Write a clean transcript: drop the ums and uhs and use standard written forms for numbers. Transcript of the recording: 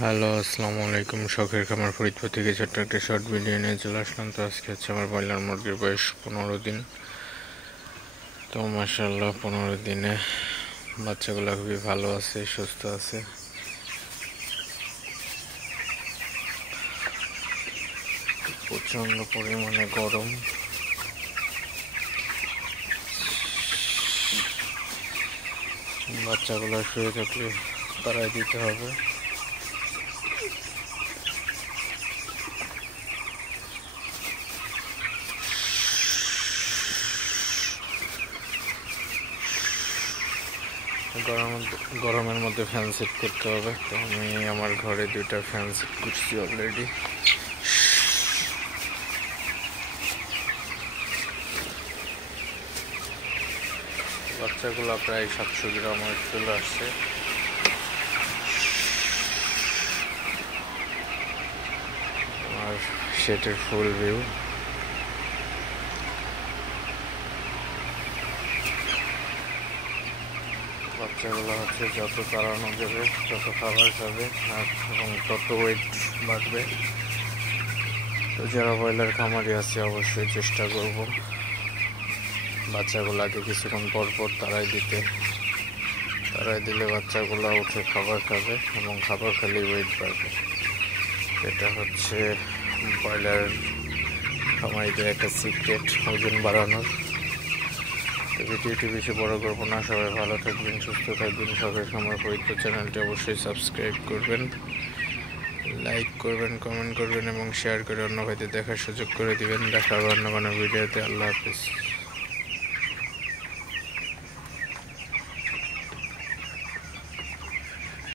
Hello, আসসালামু আলাইকুম। শখের খামার ফরিদপুর থেকে ছোট্ট একটা শর্ট ভিডিও নিয়ে চলে আসলাম। তো আজকে হচ্ছে আমার ব্রয়লার মুরগির বয়স 15 দিন। তো মাশাআল্লাহ 15 দিনে বাচ্চাগুলো খুবই ভালো আছে, সুস্থ আছে। প্রচণ্ড পরিমাণে গরম, বাচ্চাগুলো শুয়ে থাকলে তাড়াই দিতে হবে। গরমের মধ্যে ফ্যান সেট করতে হবে। তো আমি আমার ঘরে 2টা ফ্যান সেট করছি অলরেডি। বাচ্চাগুলো প্রায় 700 গ্রাম চলে আসছে। আর সেটের ফুল ভিউ। বাচ্চাগুলো হচ্ছে যত তাড়ানো যাবে, তত খাবার খাবে এবং তত ওয়েট বাড়বে। তো যারা ব্রয়লার খামারি আছে অবশ্যই চেষ্টা করব বাচ্চাগুলোকে কিছুক্ষণ পর পর তাড়াই দিলে বাচ্চাগুলো উঠে খাবার খাবে এবং খাবার খেলেই ওয়েট বাড়বে। এটা হচ্ছে ব্রয়লার খামারিদের একটা সিক্রেট ওজন বাড়ানোর। তো ভিডিওটি বেশি বড় করবো না। সবাই ভালো থাকবেন, সুস্থ থাকবেন। শখের খামার ফরিদপুর চ্যানেলটি অবশ্যই সাবস্ক্রাইব করবেন, লাইক করবেন, কমেন্ট করবেন এবং শেয়ার করে অন্য ভাইদের দেখার সুযোগ করে দিবেন। দেখা হবে অন্য কোনো ভিডিওতে। আল্লাহ হাফিজ।